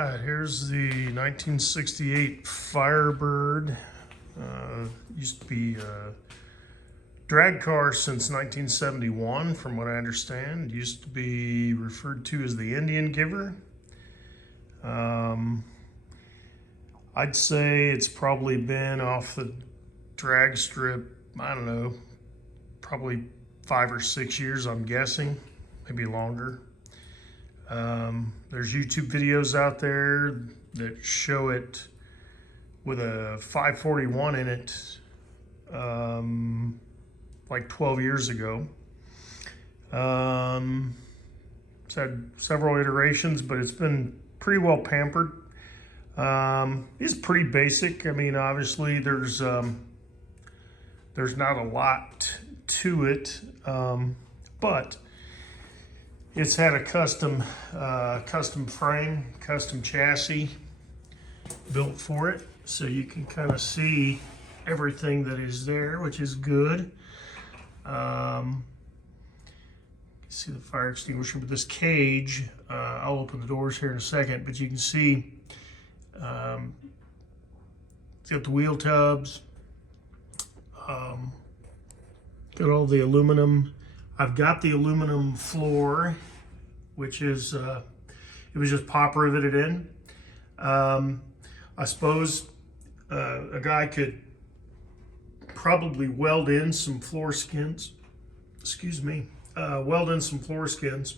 right, here's the 1968 Firebird. Used to be a drag car since 1971, from what I understand. Used to be referred to as the Indian Giver. I'd say it's probably been off the drag strip, I don't know, probably 5 or 6 years, I'm guessing, maybe longer. There's YouTube videos out there that show it with a 541 in it, like 12 years ago. It's had several iterations, but it's been pretty well pampered. It's pretty basic. I mean, obviously there's not a lot to it, but it's had a custom frame, custom chassis built for it, so you can kind of see everything that is there, which is good. See the fire extinguisher, but this cage, I'll open the doors here in a second, but you can see it's got the wheel tubs, got all the aluminum. I've got the aluminum floor, which is, it was just pop riveted in. I suppose a guy could probably weld in some floor skins, weld in some floor skins.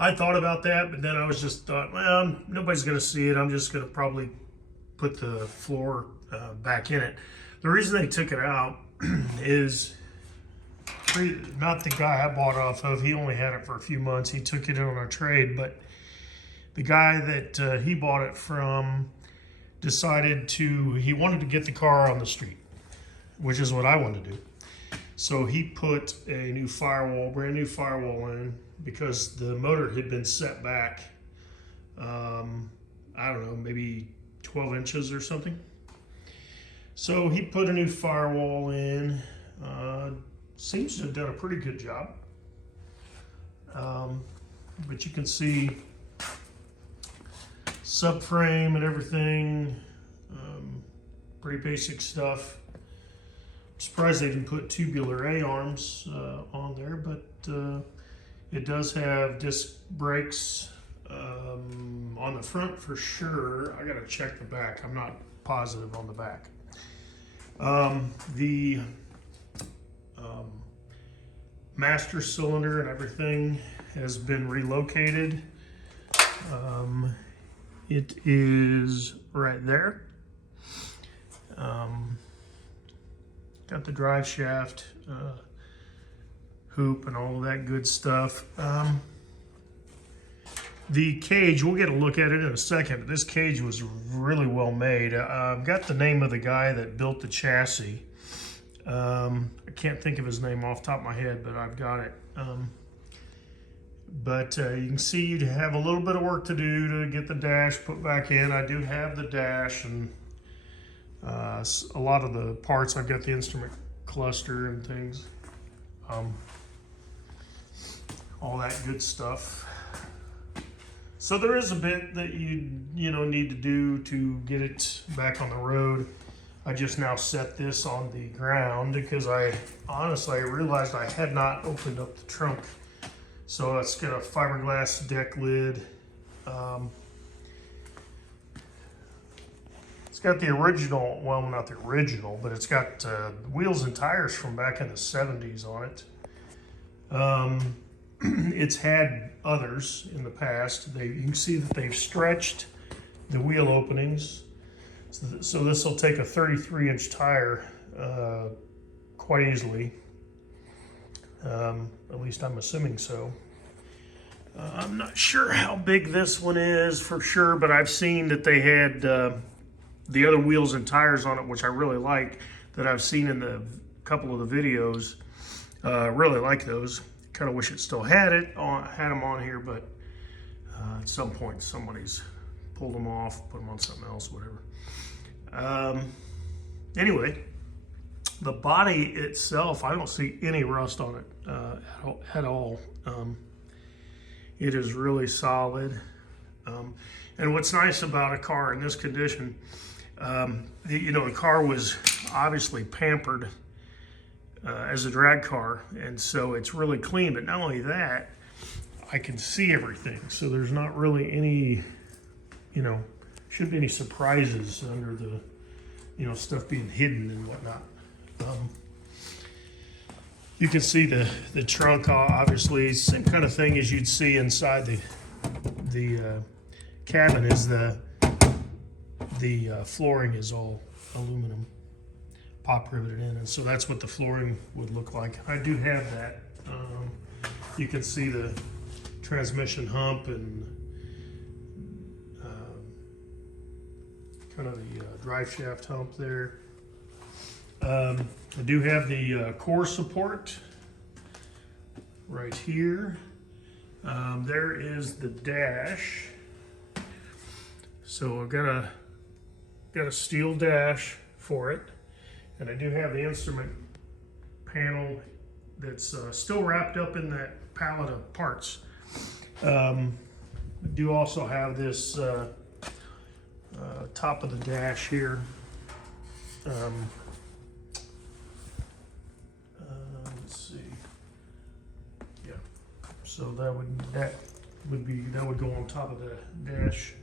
I thought about that, but then I was just thought, well, nobody's gonna see it. I'm just gonna probably put the floor back in it. The reason they took it out is not the guy I bought off of. He only had it for a few months. He took it on a trade, but the guy that he bought it from decided he wanted to get the car on the street, which is what I wanted to do. So he put a new firewall, brand new firewall in, because the motor had been set back, I don't know, maybe 12 inches or something. So he put a new firewall in. Seems to have done a pretty good job. But you can see subframe and everything, pretty basic stuff. I'm surprised they didn't put tubular A-arms on there, but it does have disc brakes on the front for sure. I gotta check the back. I'm not positive on the back. The master cylinder and everything has been relocated. It is right there. Got the drive shaft, hoop, and all of that good stuff. The cage, we'll get a look at it in a second, but this cage was really well made. I've got the name of the guy that built the chassis. I can't think of his name off the top of my head, but I've got it. But you can see you have a little bit of work to do to get the dash put back in. I do have the dash and a lot of the parts. I've got the instrument cluster and things. All that good stuff. So there is a bit that you need to do to get it back on the road. I just now set this on the ground because I realized I had not opened up the trunk. So it's got a fiberglass deck lid. It's got the original, well, not the original, but it's got wheels and tires from back in the 70s on it. It's had others in the past. You can see that they've stretched the wheel openings. So this will take a 33-inch tire quite easily. At least I'm assuming so. I'm not sure how big this one is for sure, but I've seen that they had the other wheels and tires on it, which I really like, that I've seen in the couple of the videos. Really like those. Kind of wish it still had them on here, but at some point somebody's pulled them off, put them on something else, whatever. Anyway, the body itself, I don't see any rust on it at all. It is really solid. And what's nice about a car in this condition, the car was obviously pampered as a drag car, and so it's really clean. But not only that, I can see everything, so there's not really any, shouldn't be any surprises under the, stuff being hidden and whatnot. You can see the trunk, obviously, same kind of thing as you'd see inside the cabin. Is the flooring is all aluminum, pop riveted in, and so that's what the flooring would look like. I do have that. You can see the transmission hump and kind of the drive shaft hump there. I do have the core support right here. There is the dash. So I've got a steel dash for it, and I do have the instrument panel that's still wrapped up in that pallet of parts. I do also have this top of the dash here. Let's see. Yeah. So that would go on top of the dash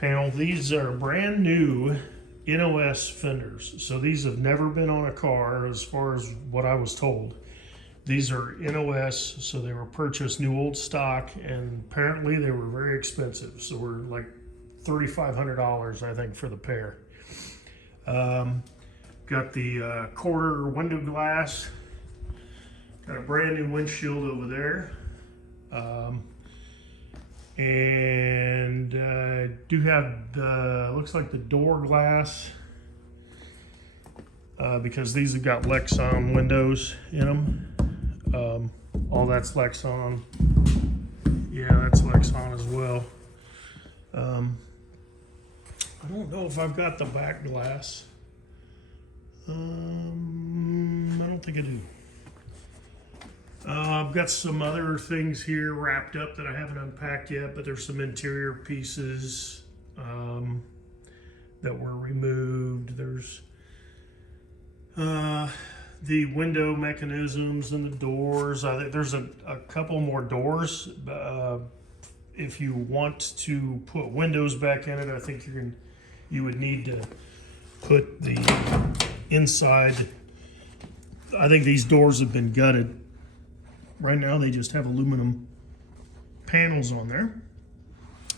panel. These are brand new NOS fenders. So these have never been on a car, as far as what I was told. These are NOS, so they were purchased new old stock, and apparently they were very expensive. So we're like $3,500, I think, for the pair. Got the quarter window glass. Got a brand new windshield over there. And do have the, looks like the door glass, because these have got Lexan windows in them. All that's Lexan. Yeah, that's Lexan as well. I don't know if I've got the back glass. I don't think I do. I've got some other things here wrapped up that I haven't unpacked yet, but there's some interior pieces that were removed. There's the window mechanisms and the doors. I think there's a couple more doors. If you want to put windows back in it, I think you would need to put the inside. I think these doors have been gutted. Right now they just have aluminum panels on there,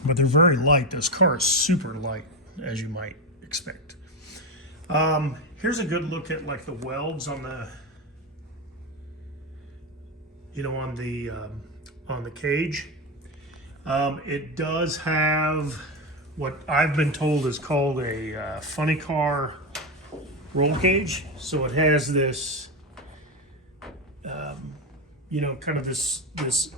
but they're very light. This car is super light, as you might expect. Here's a good look at like the welds on the, on the cage. It does have what I've been told is called a funny car roll cage. So it has this, kind of this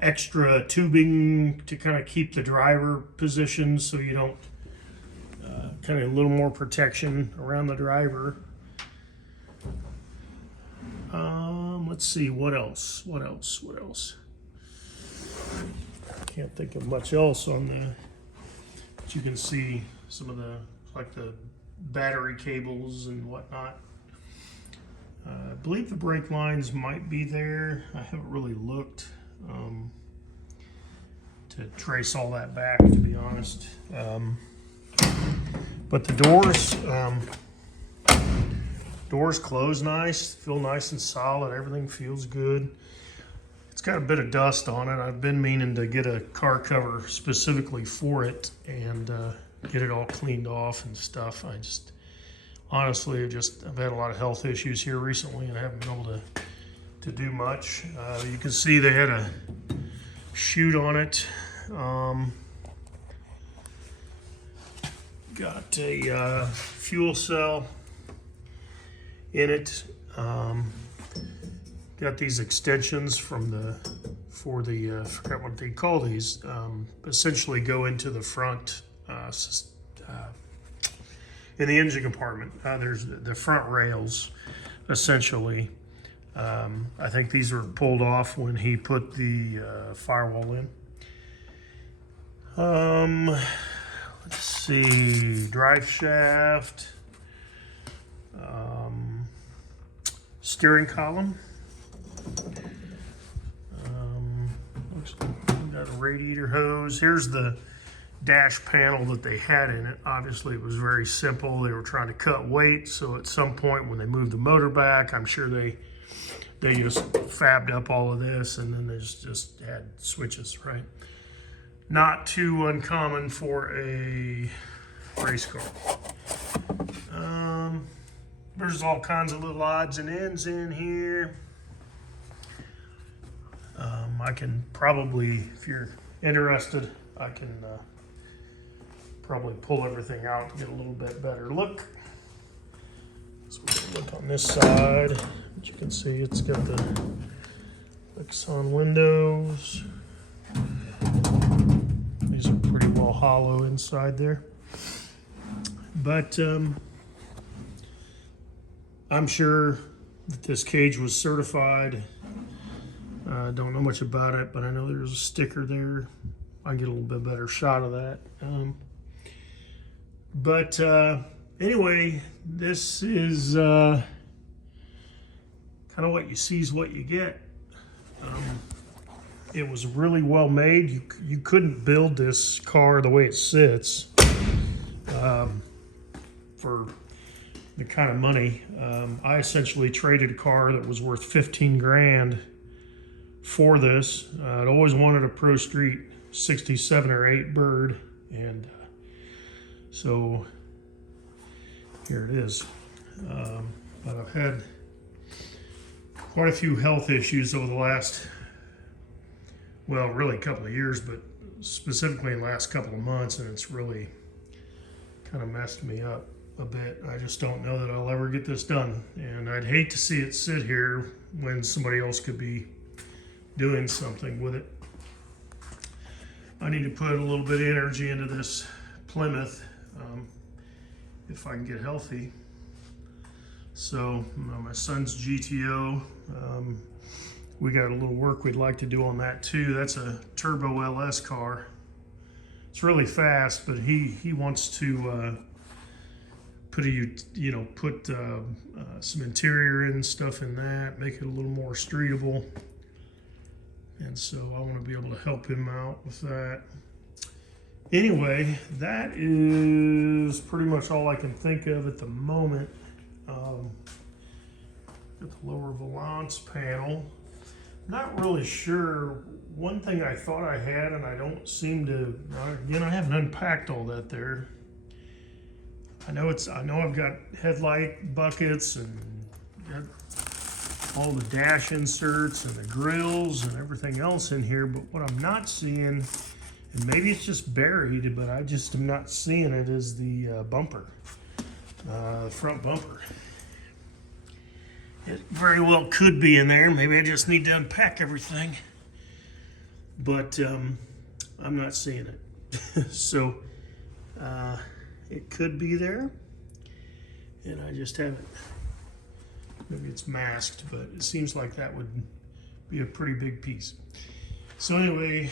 extra tubing to kind of keep the driver positioned, so you don't, kind of a little more protection around the driver. Let's see, what else? Can't think of much else on the, but you can see some of the, like the battery cables and whatnot. I believe the brake lines might be there. I haven't really looked to trace all that back, to be honest. But the doors close nice, feel nice and solid. Everything feels good. It's got a bit of dust on it. I've been meaning to get a car cover specifically for it and get it all cleaned off and stuff. Honestly, I've had a lot of health issues here recently, and I haven't been able to do much. You can see they had a chute on it. Got a fuel cell in it. Got these extensions for I forgot what they call these. Essentially go into the front in the engine compartment. There's the front rails, essentially. I think these were pulled off when he put the firewall in. Let's see, drive shaft, steering column. Looks like we got a radiator hose. Here's the dash panel that they had in it. Obviously it was very simple. They were trying to cut weight, so at some point when they moved the motor back, I'm sure they just fabbed up all of this, and then they just had switches, right? Not too uncommon for a race car. There's all kinds of little odds and ends in here. I can probably, if you're interested, I can probably pull everything out to get a little bit better look. So we can look on this side. As you can see, it's got the Lexan windows. These are pretty well hollow inside there. But I'm sure that this cage was certified. I don't know much about it, but I know there's a sticker there. I get a little bit better shot of that. Anyway, this is kind of what you see is what you get. It was really well made. You couldn't build this car the way it sits for the kind of money. I essentially traded a car that was worth 15 grand for this. I'd always wanted a Pro Street 67 or 8 Bird, and so here it is. But I've had quite a few health issues over the last, well, really a couple of years, but specifically in the last couple of months, and it's really kind of messed me up a bit. I just don't know that I'll ever get this done, and I'd hate to see it sit here when somebody else could be doing something with it. I need to put a little bit of energy into this Plymouth if I can get healthy. So my son's GTO, we got a little work we'd like to do on that too. That's a turbo LS car. It's really fast, but he wants to put some interior and stuff in that, make it a little more streetable. And so I want to be able to help him out with that. Anyway, that is pretty much all I can think of at the moment. Got the lower valance panel. Not really sure. One thing I thought I had, and I don't seem to, again, I haven't unpacked all that there. I know I've got headlight buckets and got all the dash inserts and the grills and everything else in here, but what I'm not seeing, and maybe it's just buried, but I just am not seeing it, is the bumper, the front bumper. It very well could be in there. Maybe I just need to unpack everything, but I'm not seeing it. So it could be there, and I just haven't. Maybe it's masked, but it seems like that would be a pretty big piece. So anyway, you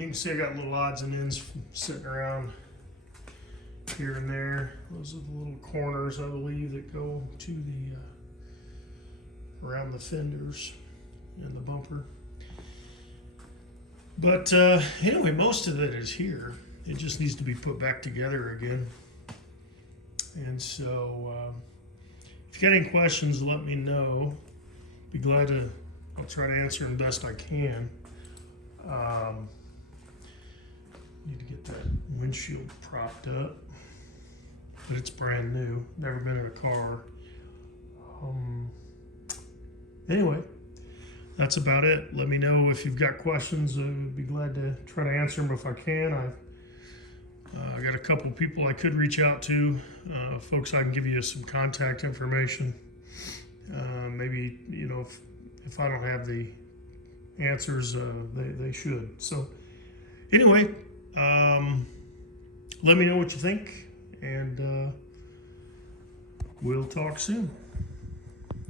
can see I got little odds and ends sitting around here and there. Those are the little corners, I believe, that go to the around the fenders and the bumper. But anyway, most of it is here. It just needs to be put back together again. And so if you got any questions, let me know. Be glad to, I'll try to answer them best I can. Need to get that windshield propped up, but it's brand new. Never been in a car. Anyway, that's about it. Let me know if you've got questions. I'd be glad to try to answer them if I can. I got a couple people I could reach out to, folks I can give you some contact information. Maybe, if I don't have the answers, they should. So anyway, let me know what you think, and we'll talk soon.